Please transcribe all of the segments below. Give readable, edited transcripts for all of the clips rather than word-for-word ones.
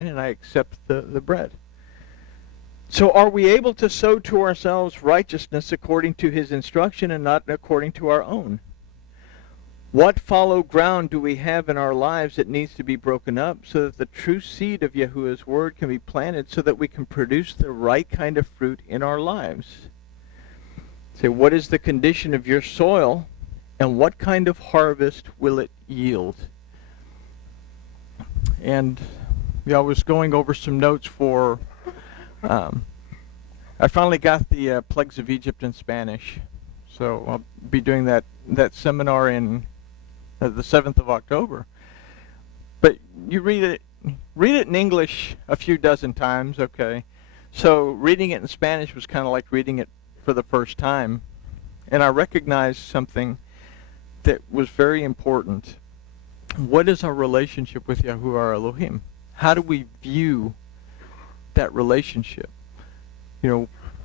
and I accept the bread. So are we able to sow to ourselves righteousness according to his instruction and not according to our own? What fallow ground do we have in our lives that needs to be broken up so that the true seed of Yahuwah's word can be planted so that we can produce the right kind of fruit in our lives? Say, what is the condition of your soil and what kind of harvest will it yield? And I was going over some notes for I finally got the Plagues of Egypt in Spanish, so I'll be doing that seminar in the 7th of October. But you read it in English a few dozen times, okay? So reading it in Spanish was kind of like reading it for the first time, and I recognized something that was very important. What is our relationship with Yahuwah Elohim? How do we view that relationship?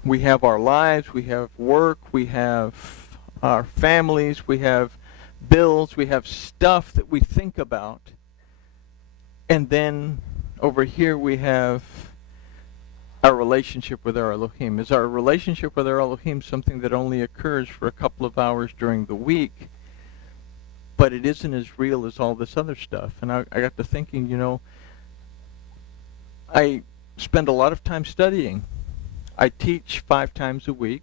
We have our lives, we have work, we have our families, we have bills, we have stuff that we think about. And then over here we have our relationship with our Elohim. Is our relationship with our Elohim something that only occurs for a couple of hours during the week, but it isn't as real as all this other stuff? And I got to thinking, I spend a lot of time studying. I teach 5 times a week.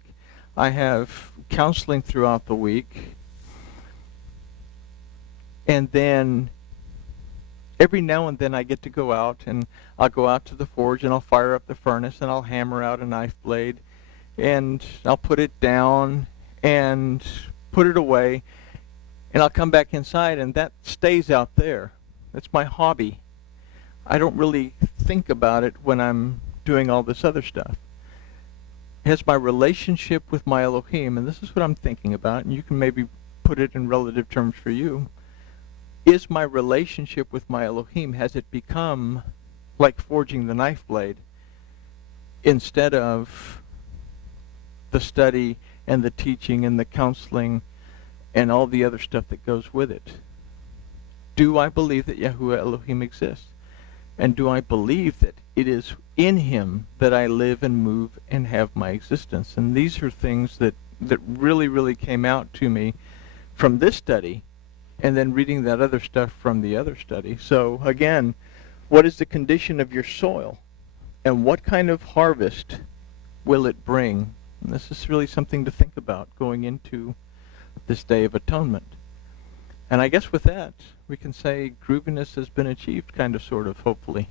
I have counseling throughout the week. And then every now and then I get to go out, and I'll go out to the forge and I'll fire up the furnace and I'll hammer out a knife blade and I'll put it down and put it away, and I'll come back inside and that stays out there. That's my hobby. I don't really think about it when I'm doing all this other stuff. Has my relationship with my Elohim, and this is what I'm thinking about, and you can maybe put it in relative terms for you, is my relationship with my Elohim, has it become like forging the knife blade instead of the study and the teaching and the counseling and all the other stuff that goes with it? Do I believe that Yahuwah Elohim exists? And do I believe that it is in him that I live and move and have my existence? And these are things that really, really came out to me from this study and then reading that other stuff from the other study. So again, what is the condition of your soil? And what kind of harvest will it bring? And this is really something to think about going into this Day of Atonement. And I guess with that, we can say grooviness has been achieved, kind of, sort of, hopefully.